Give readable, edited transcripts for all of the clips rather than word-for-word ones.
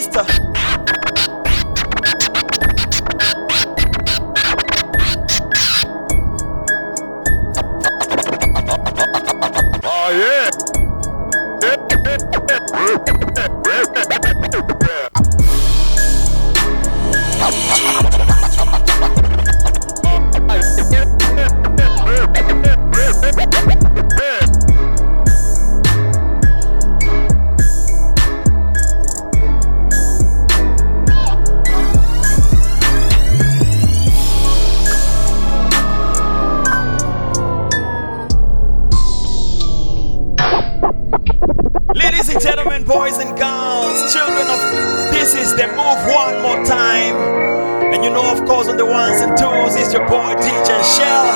sister. Oh yeah. Ladies and gentlemen, boys and girls, children of this is the move one more time. And you know, of course, on the ones and twos is your boy DJ Shell.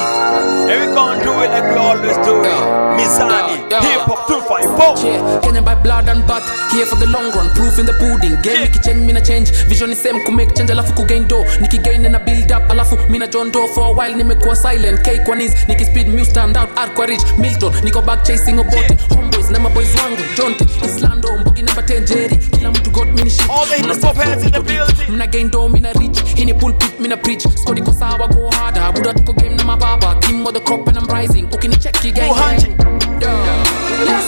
And we gonna do it like we always do it. Mizani, hip hop 254. Yeah, Kenya by blood and butt. Here for the long run, proof in the pudding. Game niki change, mina change. Vision is same, kumake change, alafu kugain do. Niki gain and a build up, alafu mina John do. For a while nimekuwa silent, cake one is. Niki speed, muse stand out, arc rich, Milton. Niko back chasing a boat. Homeboys, na boys wangu, Jonte. Islando, mbogi number 10 Jerry. Kila mtu got mini shit. All the hip hop heads in the building. Mina gain do, mina reach. Hini pulpit, mina preach. Skodi ko sawa, go harder. Buda tuko game na mababa. Kim of the crop and I'm rising. Ukini check you gang. Yes.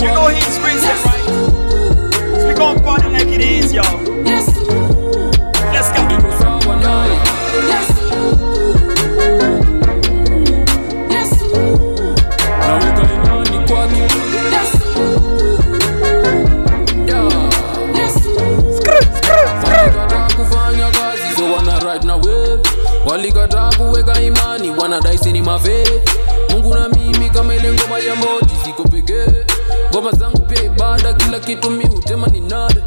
You know he's reason, right? So we gon' party like it is, yo. Yes. Let's go. Yes. Yes. Now we calling on the quad. Yes. Yes. Kufanya kazi so wanna ride na wave. Walikata kuweka imani wanadai sini mafaith. Mungu na mimi kama ile ngoma ya Moto siko pekee. Ngoma zangu pia ibada, kila kitu mi hutema ni nade.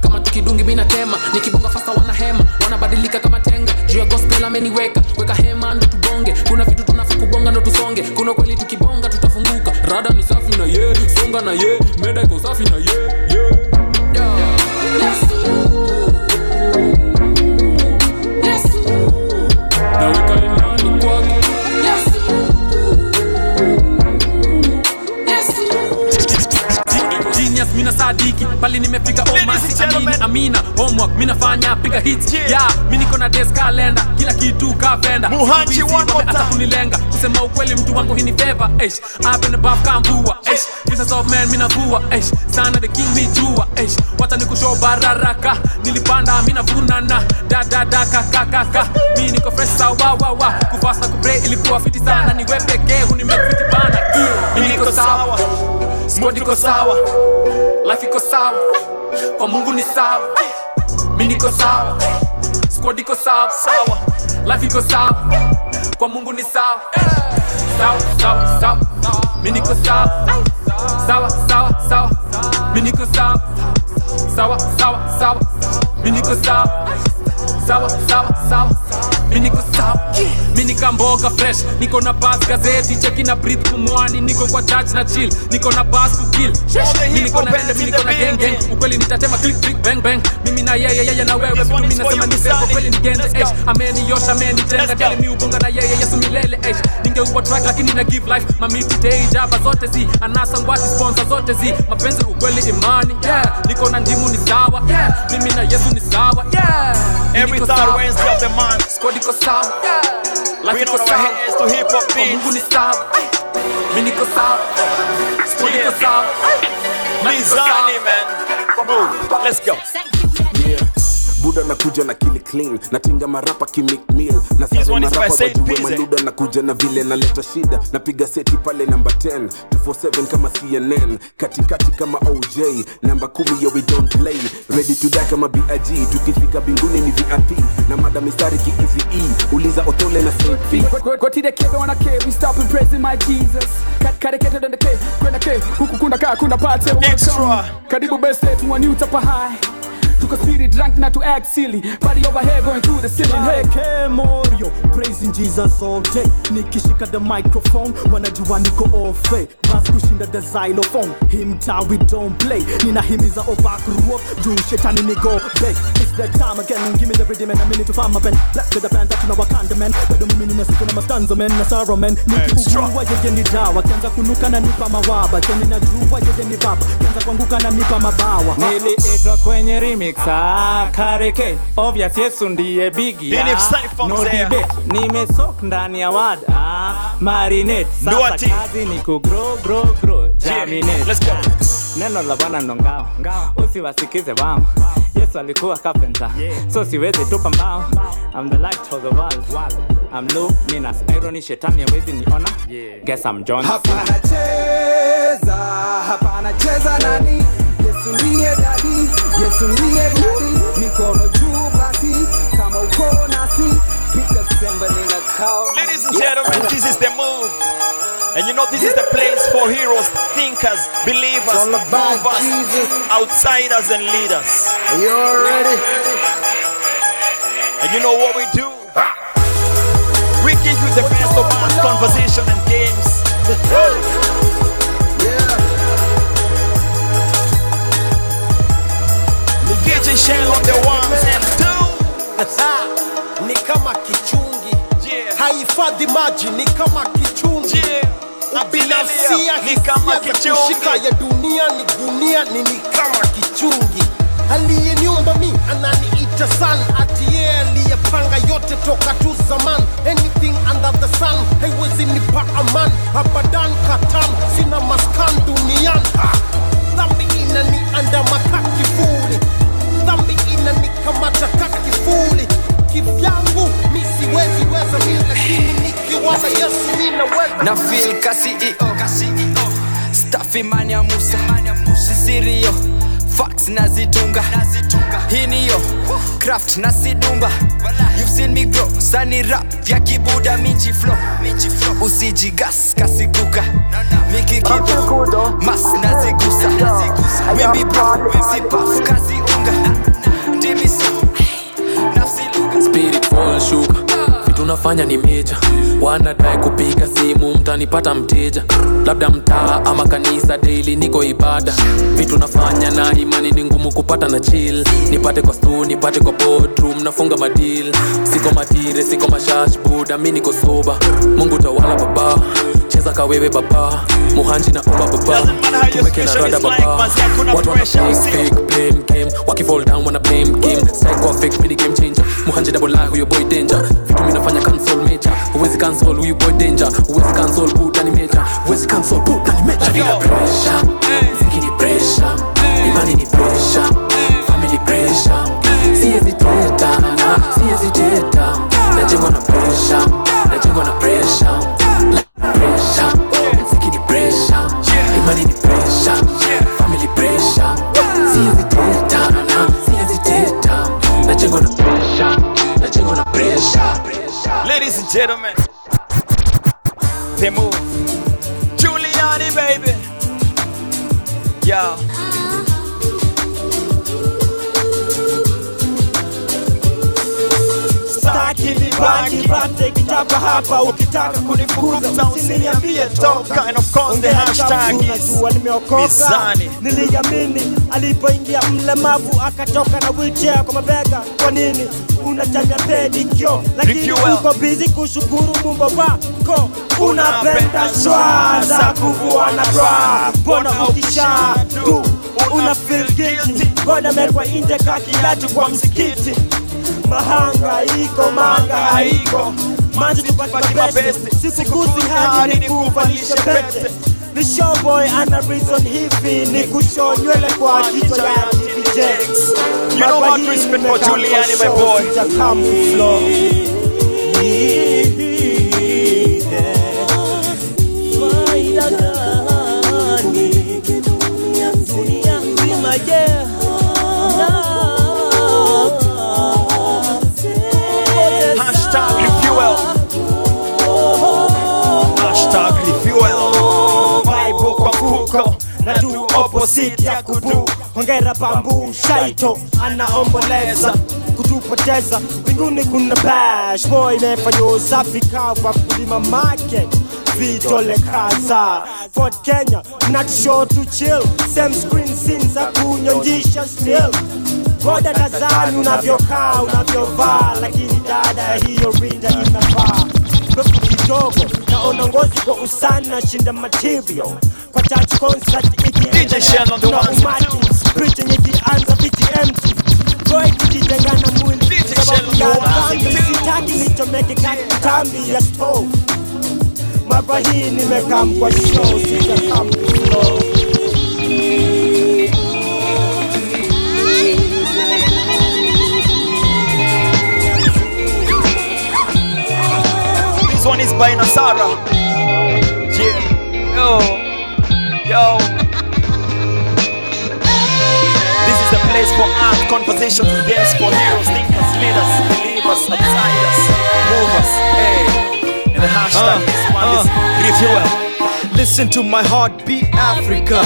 Kama tukidungi mina tema, nikibonga fasta wanahema, wanabadilika kama tenga. Juu ya gospel ameniweka, weka hema ndo tubonge. Kuna vitu tunafaa kubonga ndo tusonge. Kuna kweli tukibonga tutafunguka. Rada ni safi na ye, songa na ye, meda iko safi na ye, yeah. Yes. Yes. Now we calling on the quad. Yes. Yes. Genius mina sadiki, pali nimefika omasi amini amina. Homework mina fanya piga hits. Yeah, mimi niko na desk calendar, kila kitu ka venda. Muhanji one more time. Kunilenga, kusema ukweli mtu wangu hii ni favor. Up in the buff kambua. Business of man mina vua. Sana the king me jua. Wata nikushow bararaka, nilipanda mina vunana. Da kaka. Mimi niko fresh sawa wa. Kufasta kupray ilikuwa fiti sana, ni wewe pekee hunimefiti bana. Mimi niko sawa. Squad iko sawa, life iko sawa, kwa Mungu ni sawa. Mimi niko sawa, squad iko sawa, life iko sawa, kwa Mungu ni sawa. Sawa. Mimi niko sawa, sawa. Mimi niko sawa, sawa. Mimi niko sawa, sawa. Mimi niko sawa, mimi nikamboga fresh. Niko na pass gazeti, cheki na breathe kumwani. Niko kwa church na chill, niko na bass to kill. Mimi niko na band, mimi niko na gang. Ukweli nitatema click bang. Mimi na yeye na wewe vitu mimi nasema ni fake. Ukweli ni genze ameniyosha amenitenga. Tell me ubonga na yeye Yesu milele ningeupo track lakini na give life. Mamiti day jaba zote zi, anasa ngwati sponsor zote zi. Mapenzi ukweli imani, yeah. Niko na ndimu ni sawa, yeah. Mimi na Yesu ni sawa, yeah. Every third Wednesday of the month. Squad iko sawa, life We iko know our sawa, hands to hip hop kwa Mungu beats. ni sawa. Mimi niko sawa, squad iko sawa, life iko sawa. Mizani, man. Move. Let's go. Yeah. Buda nakuja na kili clean, natinga marapa kimik meal. Na This sare one is by marapa Saint wajue Pizze. maluda nakuja na vile naleta shida. Napiga seti pale number 10, 247 kama CNN, katikati kama OJ, namba 10 yo we don't play. Ready to die kama BIG, tukifika binguni ni VIP. Na mada mistari ki-easy E, uliza Otole na Saint P. Go to the kid on a K, we stop and praising my Jesus. Kadekete on the K, kwenda K, huku kuna party. Extra. Karibu best state, one you tapa high. Took a spirit drunk not to act silly. Body over here going through the ceiling. Hey, Morio, praising Jesus all day. Nikishika the microphone, wanajua niko all fake. Bas kushinda the xylophone. Him ta we don't play. Nina himiza oback ruo, do shetani ni go big. it's that time again. Give me the rhythm and a minute to find my pen. Black to the pants, that's no Wakanda man. Bado mimi ninasikuna mastanzo man, na sorrow man. Nikiugua yeye ni dawa, kianza kunuka na nipa mawaba. Tena najua yeye ni baba, kianza kuanguka na nipa mabawa. Niliitwa kwenye remix Kareke, obvious Yesu ndiye biggie. No debate, nimesok ndani ya wada marinate. Sasa kazi ni grow germinate. Let's go. Neno la Bwana ndo ngao, usiwasikize wao. Yesu alikuwa carpenter, so siwezi tupa mbao. I'm the light of the world, I'm luminous. Irony shetani hawezi niona, guess I'm John. Hapana cheza nani? Yesu ndiye daddy, Yesu ndiye daddy. Mikono juu basi, kama uko nasi, pika semba nina kao. Ladies and gentlemen, this is the move. And you know this is the place for heroes, thinkers, believers, movers, outsiders and leaders. Are you all ready? And you know what we do? We give you the best of our conversation and games. DJ Shell on the ones and twos. Ni kama kichungi, haifadhi maji ni kama kichungi. Binafsia ni kama kichungi. Kushika ya dunia ni gunia ni kama kichungi. Aliyeniumba mi ananiita sun, ati yeye aliyepanga yote toka tu zaman. Anything under the sun haiwezi nipa aman. Abadan katan sina maskan dunian. Dhambi inaniandama kakifuli, dhambi inanikamata kakifuli. Kivyangu mi siwezi weza mi, lakini nikiwaza Yesu ninaweza. Na feel ka CEO, Staffy mani ya Musa, Sisirio, facts nazitunga, hii niyo, craft nasidumba. You've seen me grow, sani rap ya kibuda minji flow. Usijigas kasikuka, miki kibu, mas nazigusa. Wimbi bro, si puff kazi unga. Dimiso, nafsi luga. Spirit fall sugar, vitu nafanya ni meja. Wanadai kupiga simu mtanipata mteja. Labda mtaa ama kanisa daily niko ibada. Vitu nafanya na imani ni ngumu kupata na chill. Nipate kwa stu, nipate kwa boardroom, nafunga madeal. Siko matire, siko mashash, buda mi niko soba. Mungu tawala baba, cheza kawewe baba. Muhanji na omba baba, tuweke na rada baba. Watu wana fake blame game, wakifall down wana blame game. Psycho fake mini game changer, Muhanji double lie huyo boy danger. Vitu mi nafanya cancel major, huwezi cancel huyo boy danger. Huwezi cancel buda ni major, huwezi cancel buda ni major. Nina pressure, ziki ni pressure, imani ni pressure, family pressure. Siezi teta, najengwa na pressure, najengwa na pressure. Pressure, ziki ni pressure, imani ni pressure, family pressure. Siezi teta, najengwa na pressure, najengwa na pressure. Ladies and gentlemen, the move. Giuliani, baby. Yo. Staki ni baki, bate kitapa hapa. Ukitaka kunifukuza usiniambie toka. And of course the hashtag is Mizani. Niliamini alipoingia mlemavu akatoka na wheelchair kwa mabega. Kwa nini unataka pedicure lakini uko busy kushukuru Mungu wako? Unapenda shwa za kuvua na bra. Mbona ukisha tu una feel guilty? Mbona mekwa nje kakilatu kwa msikiti? Mahanga iko, manga haiko. Manzi tupaki mabeste, sisi kuzi hadi ni kuvalisha pete. Ni showboy ana reason hivi, ni kushow nywele kwa kichwa ya TVJ. You know what, respect for Giuliani, my boy. Hashtag refuel. Hashtag refuel. Vibe kwa mfuko na tu opposite ya kudu. Hongera bambu shaito anaomboleza kutupoteza mbinguni kuna bash boy imefanya usafi kawa kulima market vidole kaza Fort Kenya not sure to chill same screen scenes za kunyonjisha still Goda tazani unavyokaa, unavyovaa, lakini dada hiyo rinda inafaa. Befu kidogo, naona ngozi kwa usani na shinda material. Kwa church concert ikienda na umati, preaching ikianza viti empty. Boy kujitenga na mwili, sababu ya dhambi, sitaki nichomeke kakitambi ya stove. Mara hii nimekam kwa show, sijakam slow. This one is by Nasara. Yeah. Yo. This is the place for art, conversations, games for heroes, thinkers, leaders, believers, outsiders, movers. Hey. And the hashtag this one is refuel. Listen to my heartbeat, Africa.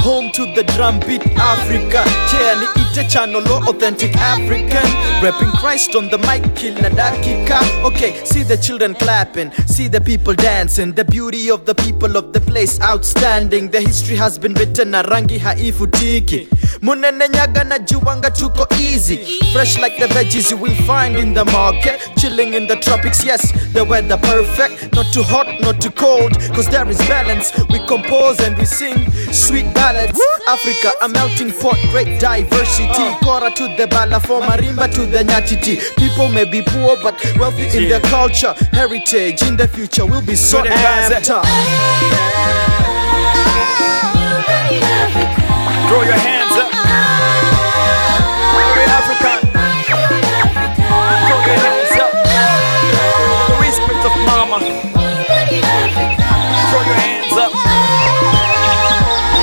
Home to the drum beat, Africa. Yeah, ni ite channel, authentic African. Rapping Christ on the mic, kila dakika. Okay, see the children clapping, see the people dancing. The beauty of the people of the place, outstanding. The history has been written, na rangi haifutiki. Munene nyaga na juwanga tuko easy. Fresh like the veggies you will find in the market. Chilling in the tropics, yes, the weather perfect. Not too hot, not too cold, cause there is balance. We compose and we sing sweet ballads. Africa, a melting pot, great diversity. Kora to the balafon, marimba to the nyatiti. People may be poor but wealthy in their culture. Heritage in the future will be so after. Throw your hands up. We're African. Throw your hands up. The respect of mama. Throw your hands up.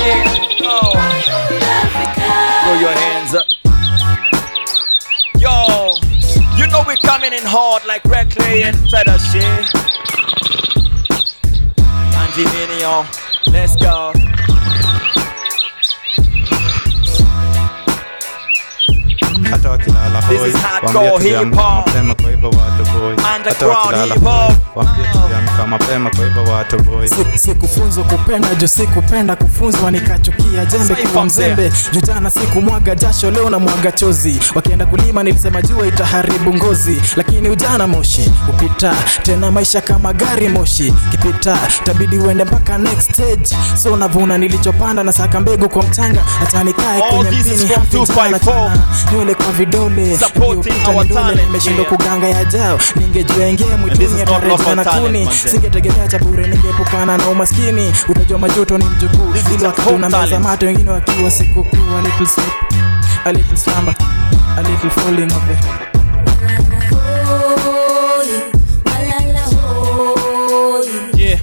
Yeah. Oh. Throw your hands up. Yo, you know we're coming in hard like Red Clay and Tena shit. Anti-Mini, let's go. This is hardcore hip hop, underground hip hop. Sikufunzwa kupenda juu sikupenda kufunzwa, nikachukia jembe kwa mzembe. Juu jana sikumwaga jasho, leo na mwaga chozi. Wakienda kulima nilisema jua itaharibu ngozi, lakini ujana moshi upita tena, maisha kama gari moshi kipita, tabidi uende mpaka next stage. So navuna nilichopanda na saka mbegu kwa mchanga, hata nikae kwenye mpini nywele kwa vidole. Supporting our talent, nimeshindwa kuganga ya jao. Ningejua ingie mwituni atarejea na kuni, singetegemea cha bure, ningepukana na umaskini. Utajua majuto ni mjukuu, ilo wakatuna meza mate, wengine wakiwa sikukuu. A little slip, a little slumber, a little falling of the yeah.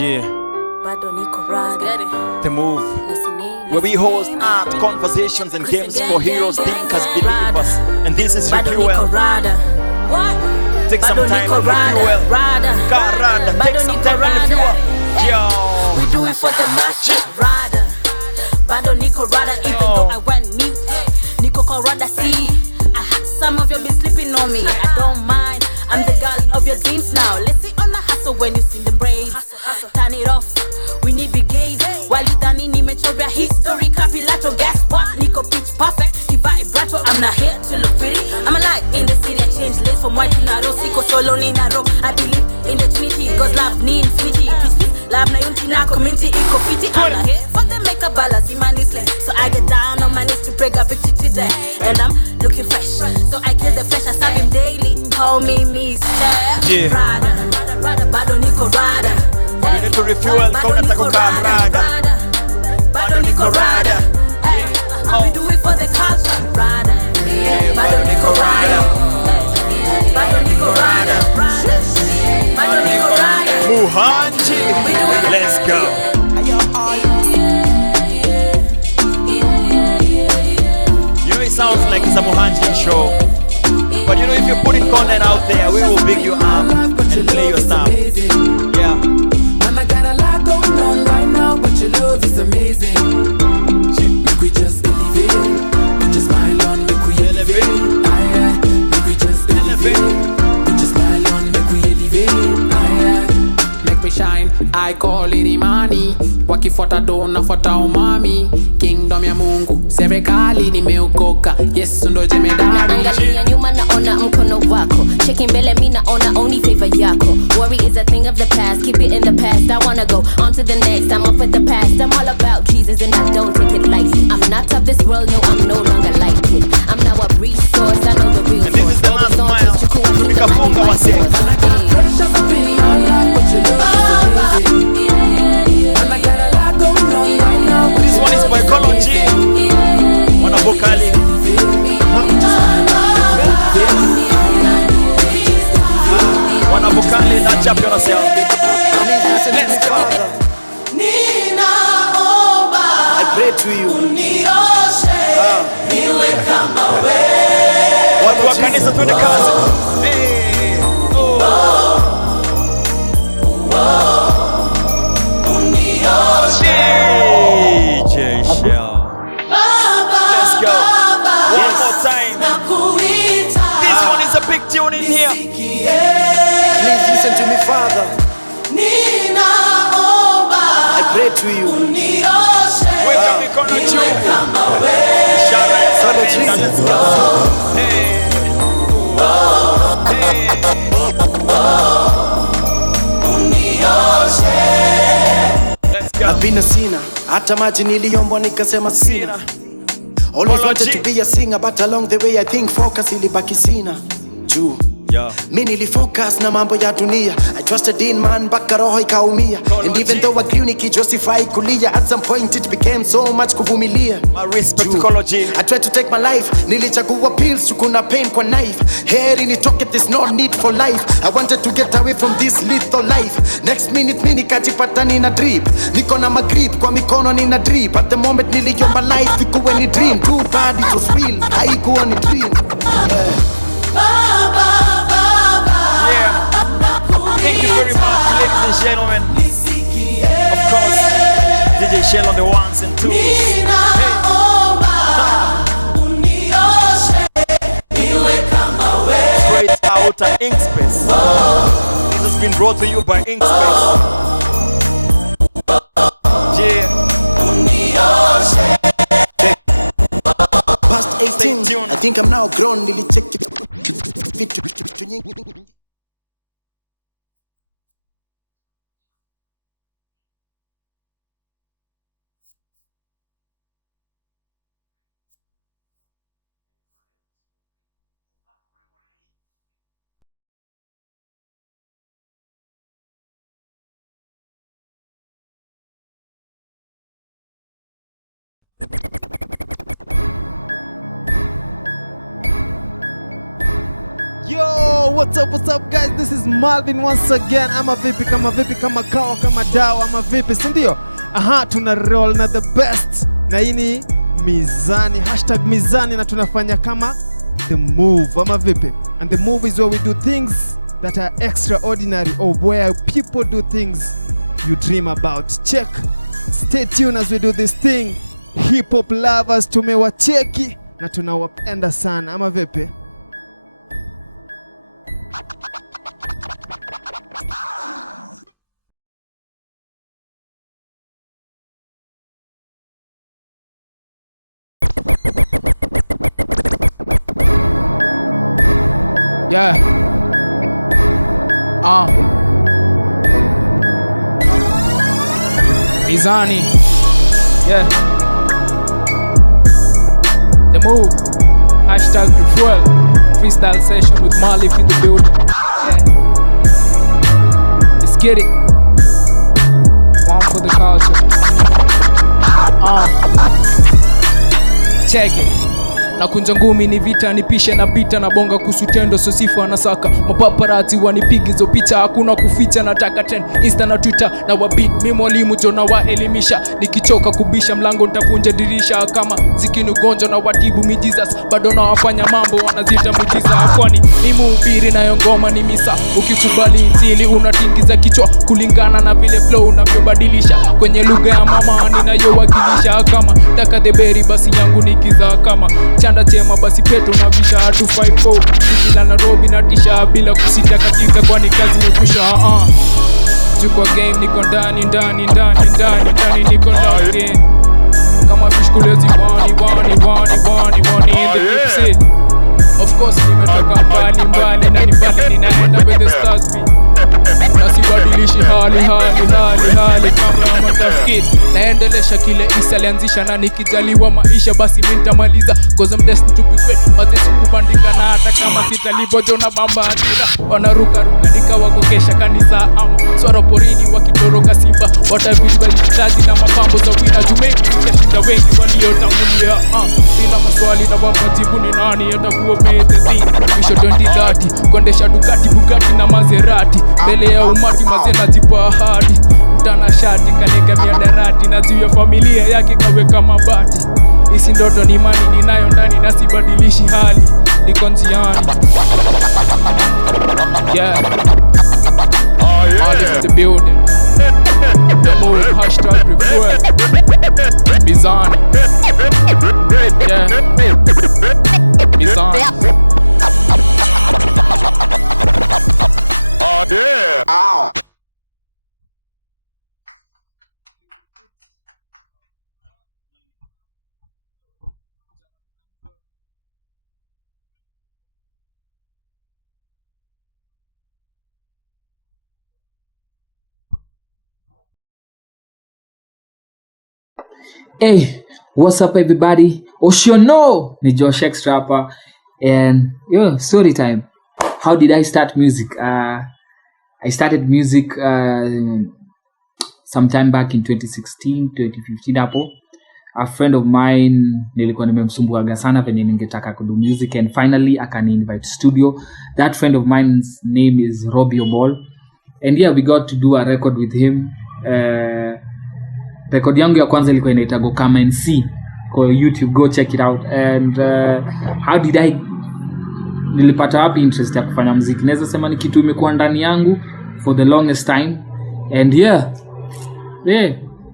Yeah. The move, where we host art, conversations and games for heroes, thinkers, believers. And this is refuel. Take some time and refuel. Karada, take some time and refuel. Yo, we do it for the masses. Rada, bado niko rada, even though I went mute. Niko Korada, see, I had some of you been sleeping on me. I don't mind, I'm the girl of your dreams now. Let's see on the hustle when you see them brave. Turn it off, we need big gaze. While you done in immature history, capilato, guess what? Niko pitch perfect, he vibrato. I'm not here to look pretty, I'm alive in the city. I change lanes from white to narrow, siko solo ni narrow. I believe in the Trinity, cause love ni infinity. Peace, peace, love na unity na community, iko fiti. I'm not here for the make a balance in my knees. So I get down on my knees to break a victory today. And I'm looking fresh, so I kill the flesh, I serve him daily. Call me Mr. Yeah. Rada, rada, bado niko rada. You need to refuel, kauna takuka rada. Bado niko rada. We do it for the culture. Rada, bado niko rada. Bado niko rada. Bado niko rada. Muhanji, let's go. You know it sounds like it's a Muhanji show, but you know if you put in content out there, we will pick you up and play your stuff. Yeah. Man, I got a lot going on right now, but your love is is amazing. Make we just elevate. Put your smile on, make we elevate. Aye, make we just elevate. Put your smile on, make we elevate. Aye, make me shine. I call it imani. Wakifuata dona fuata umami. Kingdom ya Mungu serikali nimeokoka. Yesu ndo jemedari. Naangalia nyuma naona mkono wako. Checking mbele mi naona only favor yako. Worry is a thing of the past. Keep it in the past. I wanna go on to the next. I'm off with the past. I'm all about Jesus and I don't take it lightly. I'm not of this world, no, I'm no longer like it. I'm now a resource. I know the real source. This is the last mile. Nikafunga wase. Precious opinion, like what you look amazing. And I got a lot going on right now. This one is by Ecology. Wana vocali. Wana vocali na chap yourself. Let's go. I pray to you. Watu wa kanisa twende kazi. DJ Shell. Let's go. One more time. This one is a big tune in here. Please listen to me, Father. I pray to you. Wake up, mikono juu. Ishara ya surrender. Let's go. Hey. Let's go. I've been a sinner. Hata maji niliombwa nikasema sina. Always wanted to be a singer, but along the way I think focus ilibaki sina. Juu mi nilifocus na mambo ya dunia. I trusted in man mpaka roho ikaumia. And even though I grew nikijustify kulia, at some point it became so much kuvumilia. My respect to Ecology. I tried to take my life, nilichagua pills, kuna pain kwa knife. Heri nitoke, there's no need for life. I wanted to get away from this lethal life. Next minute mi nikajipata nina drip. Niko na magrip, kwa mikono nina drip. At the moment niliomba life, ikuwe ni dream. Too bad it was real, haikuwa ni dream. Thank you very much, ladies and gentlemen. Of course, DJ Shell on the ones and twos. Straight out of Inkspace. This has been brought to you by Inkspace. Past 18, I think I'm now grown. Nilicheck it. Yo, what's up guys, this is Malvin once again. Ama vipi kama kawa kama dawa ama vipi, sindio? Aha, tuna roll na the best. Na ini Mizani, hashtag Mizani, na tunafanya kama the move ama vipi. And the move is where we do things that are extraordinary, or where people do things you dream about. Check, stay tuned as we do this thing. Hip hop lovers tumewacheki na tunawapenda sana ama vipi. Yeah. Mizani. Yeah. The move. Hashtag refuel. Freestyle session with Malif in the building. Yeah. Let's get it. One for the culture. Check it. na kunja ngumi ni vita, nipishe na pita na bonga kusutendo, so sifa anasaka mapaparazzi wanipigi zo picha, hakuna kuficha, nataka 10 Insta na Twitter na wabit, mimi mwalimu jona waelimisha, nikichoka kubisha mlango nitavunja dirisha, kama zikinu gonjo na watibu mijizas, bado na wafanya mambo wanazita mujiza, kwani mimi ubiri na ngoma ni misa, ukikubali injili unatingiza kichwa kulingana na vile flow unavyobadilisha kwenye lugha ya mama ninayowakilisha, kama taka deberi basi yangu nikiza, kama chanda chema basi peto na visha 254 kila Nairobi na tisha bila kusita katika, kwani kazi imekwisha. Juko game niko ndani niko locked in kama fish kulezi wani in the deep sea. Of course nimetoka mbali na nibali ninaenda with the stars be, na sibadilishi hali kama matafkid, naendelesha kile Isa alianzisha, na nikijaliwa maisha basi mimi nitamaliza, cause I'm destined to be great, mazesi kubandika na hata kama sitalipo jona bamba atira, wanaruka nikawakokesha kanisa ama swara porini wakitoroka simba, watavili walitaji na mapambo za wina jumeki, nikashinda wengi waliotangulia. Bila maswali na wapajibu ni nani atakuwa metezi, misho 2030 kuendesha Ducati, Bugatti na Maserati, mbele ya umati mazena jipa ahadi, mtana shati kalega miadarati, na juu ya familia yake kaweka mabati. Isi ndoto ni imani ninayo ndani, na sibadilishi hali, niko njiani. Yeah, all is the building, the move, #refuel, Mizani. Yeah, Mizani. Oh yeah. Ow. Hey, what's up everybody? Oshono! Ni Josh Extra hapa, and story time. How did I start music? I started music sometime back in 2016, 2015 hapo. A friend of mine nilikuwa nimemsumbuaga sana venye ningetaka kudu music, and finally akani invite studio. That friend of mine's name is Robbie Obol, and yeah, we got to do a record with him. Record yangu ya kwanza ilikuwa inaitwa Go Come and See kwa YouTube, go check it out. And how did I nilipata wapi interest ya kufanya muziki? Naweza sema ni kitu imekuwa ndani yangu for the longest time, and yeah,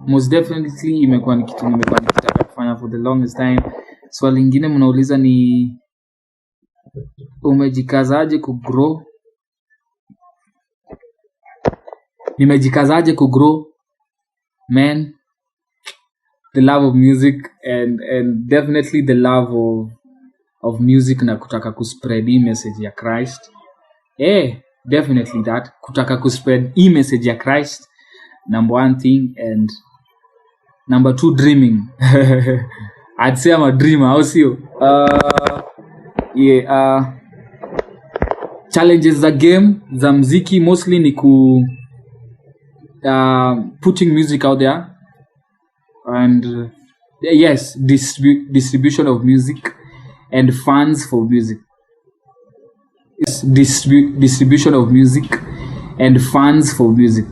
most definitely imekuwa ni kitu nimekuwa nikitaka kufanya for the longest time. Swali lingine mnauliza ni umejikazaje kugrow? Nimejikazaje kugrow? Man, the love of music, and definitely the love of music, na kutaka kuspread message ya Christ. Definitely that, kutaka kuspread message ya Christ, number one thing, and number two, dreaming. I'd say I'm a dreamer. How's you? Challenges za game za muziki mostly ni putting music out there, and yes, distribution of music and funds for music. Distribution of music and funds for music.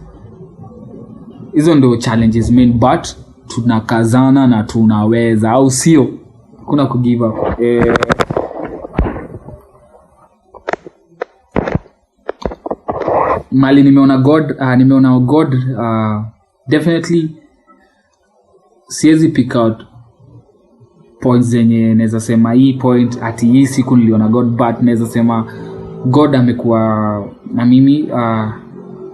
Hizo ndo challenges main, but tunakazana na tunaweza, au sio? Kuna ku give up. Mali nimeona God, definitely siwezi pick out points zenye naweza sema hii point ati hii siku niliona God, but naweza sema God amekuwa na mimi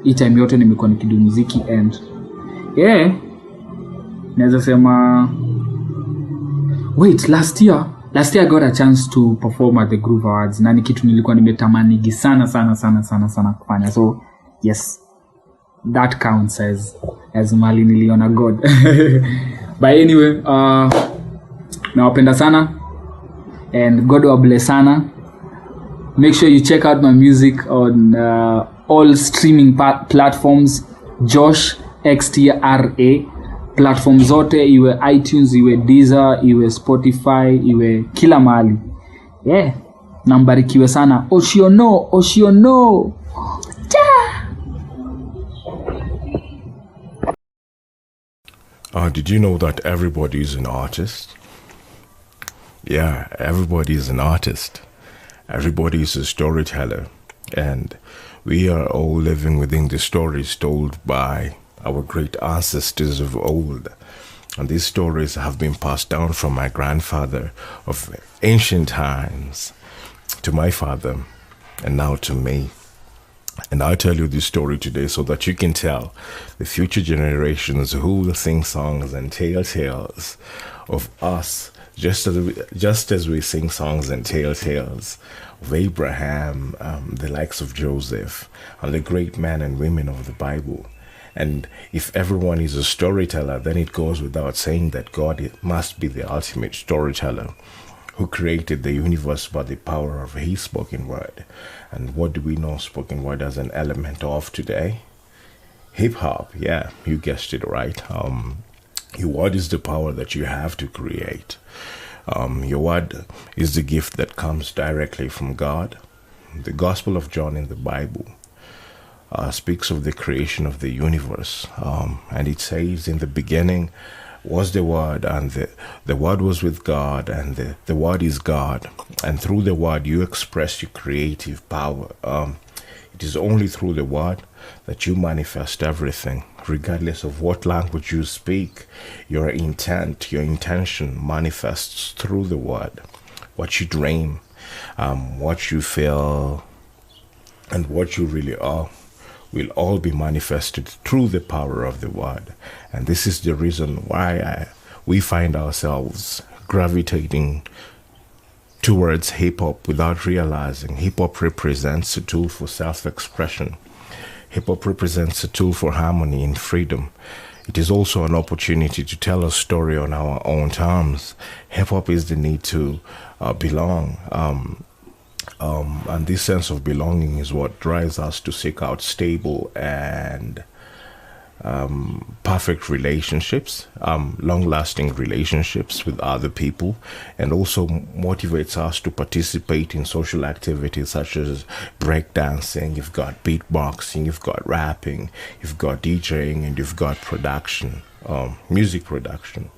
hii time yote nimekuwa nikidu muziki, and naweza sema last year I got a chance to perform at the Groove Awards, na ni kitu nilikuwa nimetamanigi sana kufanya. So yes, that counts as mali niliona God. But anyway, nawapenda sana, and God wa bless sana. Make sure you check out my music on all streaming platforms, Josh XTRA platform zote, iwe iTunes, iwe Deezer, iwe Spotify, iwe kila mahali. Yeah, nambarikiwe sana. Oshiono. Did you know that everybody is an artist? Yeah, everybody is an artist. Everybody is a storyteller. And we are all living within the stories told by our great ancestors of old. And these stories have been passed down from my grandfather of ancient times to my father and now to me. And I'll tell you this story today so that you can tell the future generations who will sing songs and tell tales of us, just as we sing songs and tell tales of Abraham, the likes of Joseph, and the great men and women of the Bible. And if everyone is a storyteller, then it goes without saying that God must be the ultimate storyteller, who created the universe by the power of his spoken word. And what do we know spoken word as an element of today? Hip hop. Yeah, you guessed it right. Your word is the power that you have to create. Your word is the gift that comes directly from God. The Gospel of John in the Bible speaks of the creation of the universe. And it says, in the beginning was the Word, and the Word was with God, and the Word is God. And through the Word you express your creative power. It is only through the Word that you manifest everything, regardless of what language you speak. Your intent, your intention manifests through the Word. What you dream, what you feel, and what you really are will all be manifested through the power of the word. And this is the reason why we find ourselves gravitating towards hip-hop without realizing. Hip-hop represents a tool for self-expression. Hip-hop represents a tool for harmony and freedom. It is also an opportunity to tell a story on our own terms. Hip-hop is the need to belong. And this sense of belonging is what drives us to seek out stable and perfect relationships, long-lasting relationships with other people, and also motivates us to participate in social activities such as breakdancing. You've got beatboxing, you've got rapping, you've got DJing, and you've got production, music production.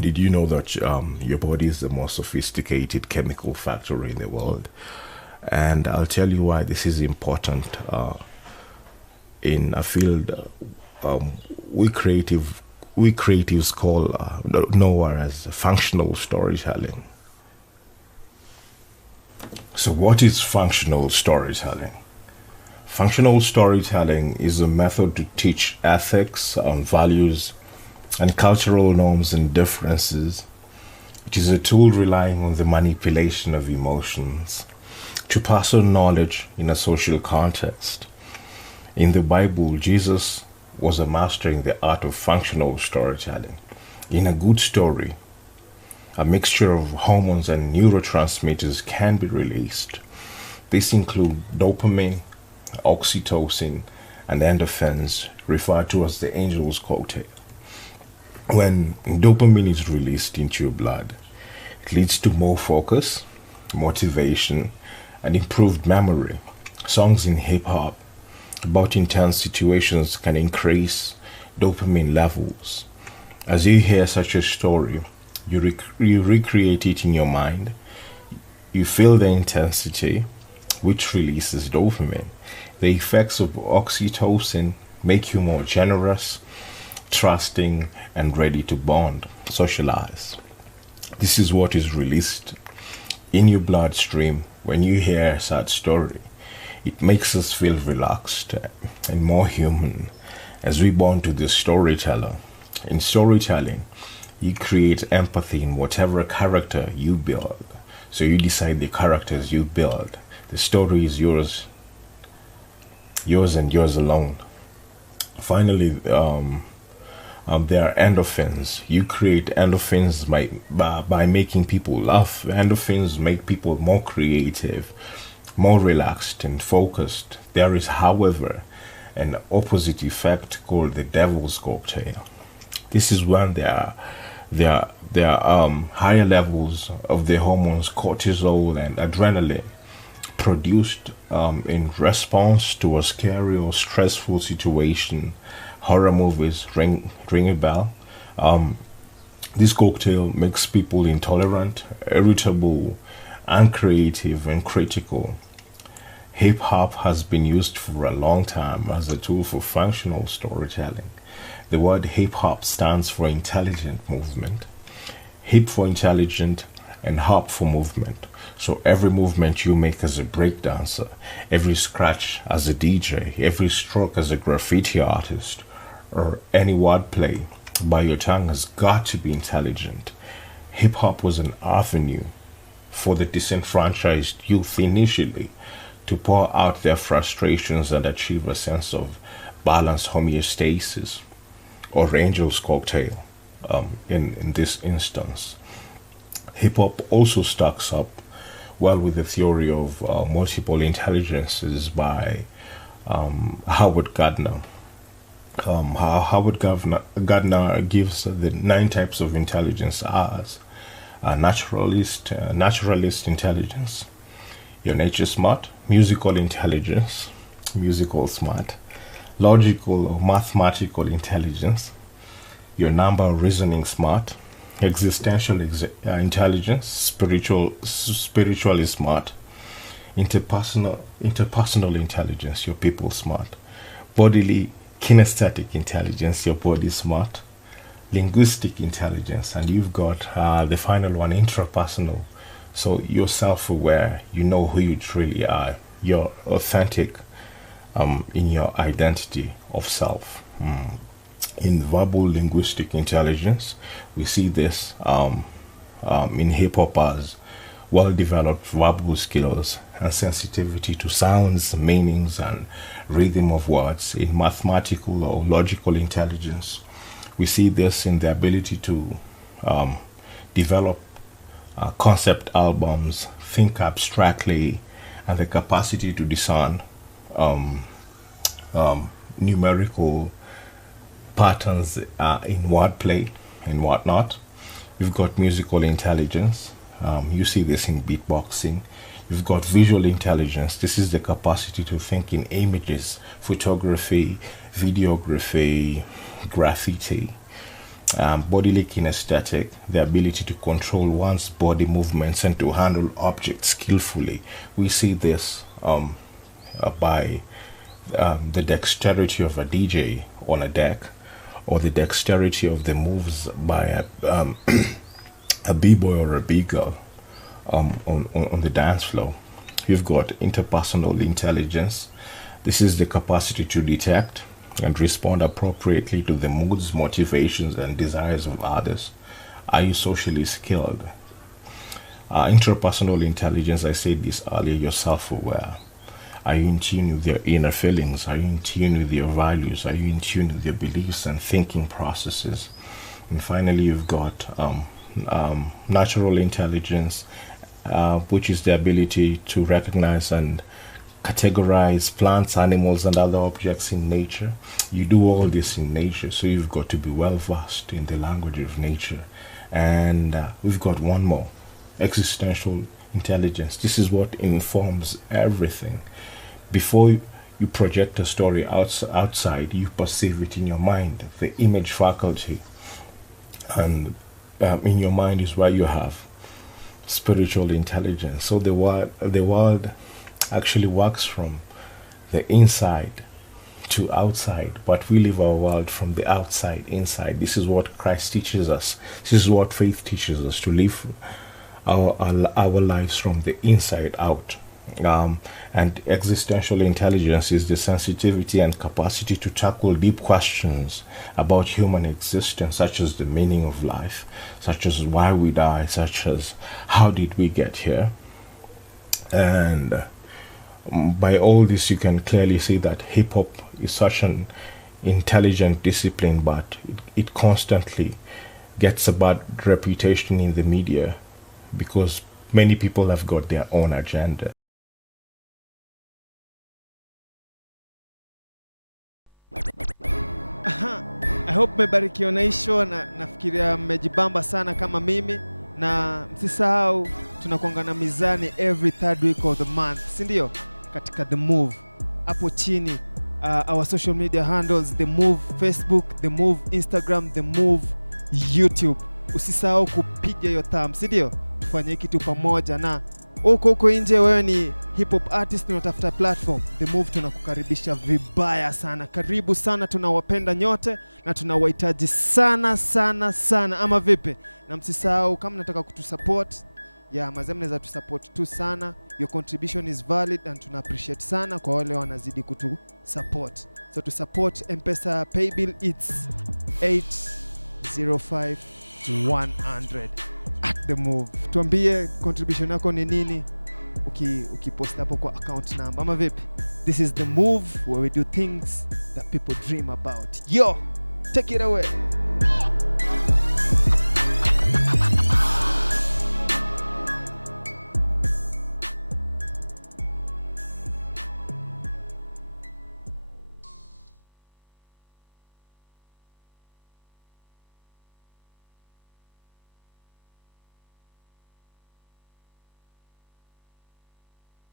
Did you know that your body is the most sophisticated chemical factory in the world? And I'll tell you why this is important. In a field we creatives call know as functional storytelling. So what is functional storytelling? Functional storytelling is a method to teach ethics, values, and cultural norms and differences. It is a tool relying on the manipulation of emotions to pass on knowledge in a social context. In the Bible, Jesus was a master in the art of functional storytelling. In a good story, a mixture of hormones and neurotransmitters can be released. These include dopamine, oxytocin, and endorphins, referred to as the angel's cocktail. When dopamine is released into your blood, it leads to more focus, motivation, and improved memory. Songs in hip-hop about intense situations can increase dopamine levels. As you hear such a story, you recreate it in your mind. You feel the intensity, which releases dopamine. The effects of oxytocin make you more generous, trusting, and ready to bond, socialize. This is what is released in your bloodstream when you hear a sad story. It makes us feel relaxed and more human as we bond to the storyteller. In storytelling, you create empathy in whatever character you build. So you decide the characters you build. The story is yours and yours alone. Finally, there are endorphins. You create endorphins by making people laugh. Endorphins make people more creative, more relaxed and focused. There is, however, an opposite effect called the devil's cocktail. This is when there are higher levels of the hormones cortisol and adrenaline produced in response to a scary or stressful situation. Horror movies ring a bell. This cocktail makes people intolerant, irritable, uncreative, and critical. Hip hop has been used for a long time as a tool for functional storytelling. The word hip hop stands for intelligent movement. Hip for intelligent and hop for movement. So every movement you make as a breakdancer, every scratch as a DJ, every stroke as a graffiti artist, or any wordplay by your tongue has got to be intelligent. Hip hop was an avenue for the disenfranchised youth initially to pour out their frustrations and achieve a sense of balanced homeostasis, or Angel's cocktail in this instance. Hip hop also stacks up well with the theory of multiple intelligences by Howard Gardner. Howard Gardner gives the 9 types of intelligence as naturalist intelligence, your nature smart, musical intelligence, musical smart, logical or mathematical intelligence, your number or reasoning smart, existential intelligence, spiritually smart, interpersonal intelligence, your people smart, bodily kinesthetic intelligence, your body smart, linguistic intelligence, and you've got the final one, intrapersonal. So you're self-aware, you know who you truly are, you're authentic in your identity of self. In verbal linguistic intelligence, we see this in hip hop as well-developed verbal skills and sensitivity to sounds, meanings, and rhythm of words. In mathematical or logical intelligence, we see this in the ability to develop concept albums, think abstractly, and the capacity to discern numerical patterns in wordplay and whatnot. You've got musical intelligence. You see this in beatboxing. You've got visual intelligence. This is the capacity to think in images, photography, videography, graffiti. Bodily kinesthetic, the ability to control one's body movements and to handle objects skillfully. We see this by the dexterity of a DJ on a deck, or the dexterity of the moves by a b-boy or a b-girl on the dance floor. You've got interpersonal intelligence. This is the capacity to detect and respond appropriately to the moods, motivations, and desires of others. Are you socially skilled? Interpersonal intelligence, I said this earlier, you're self-aware. Are you in tune with your inner feelings? Are you in tune with your values? Are you in tune with your beliefs and thinking processes? And finally, you've got natural intelligence, which is the ability to recognize and categorize plants, animals, and other objects in nature. You do all this in nature, so you've got to be well versed in the language of nature. And we've got one more, existential intelligence. This is what informs everything. Before you project a story outside, you perceive it in your mind, the image faculty. And in your mind is where you have spiritual intelligence. So the world actually works from the inside to outside, but we live our world from the outside inside. This is what Christ teaches us. This is what faith teaches us, to live our lives from the inside out. And existential intelligence is the sensitivity and capacity to tackle deep questions about human existence, such as the meaning of life, such as why we die, such as how did we get here. And by all this, you can clearly see that hip-hop is such an intelligent discipline, but it constantly gets a bad reputation in the media because many people have got their own agenda. I hope mmebarikiwa na show na nafikiria mmejibamba sana kama mimi, na msisahau tunakuanga na Mizani every third week of the month, si ndio? Katika The Move. Hapo chini our social media handles, The Move Facebook, The Move Instagram, The Move YouTube. Usisahau kupiga hiyo thumb, si ndio? Tufanye kitu pamoja, na huko nje wewe ni hip hop artist unatafuta platform, The Move tunakukaribisha vibaya sana. Karibu sana, tunawapenda nyote na tunawahitaji sana sana sana, ama vipi? Na msisahau kama nataka kutusupport, mazee mnaweza tusupport tu sana. Your contribution is valid and tuna appreciate sana kwa wale wanazidi kutusupport. So to support M-Pesa paybill it's 805-100 at The Move. Tuambie contribution yako ni nini ukipost hapo kwa account number, ama vipi? This is The Move where we do things that people dream about. Yo, take it away.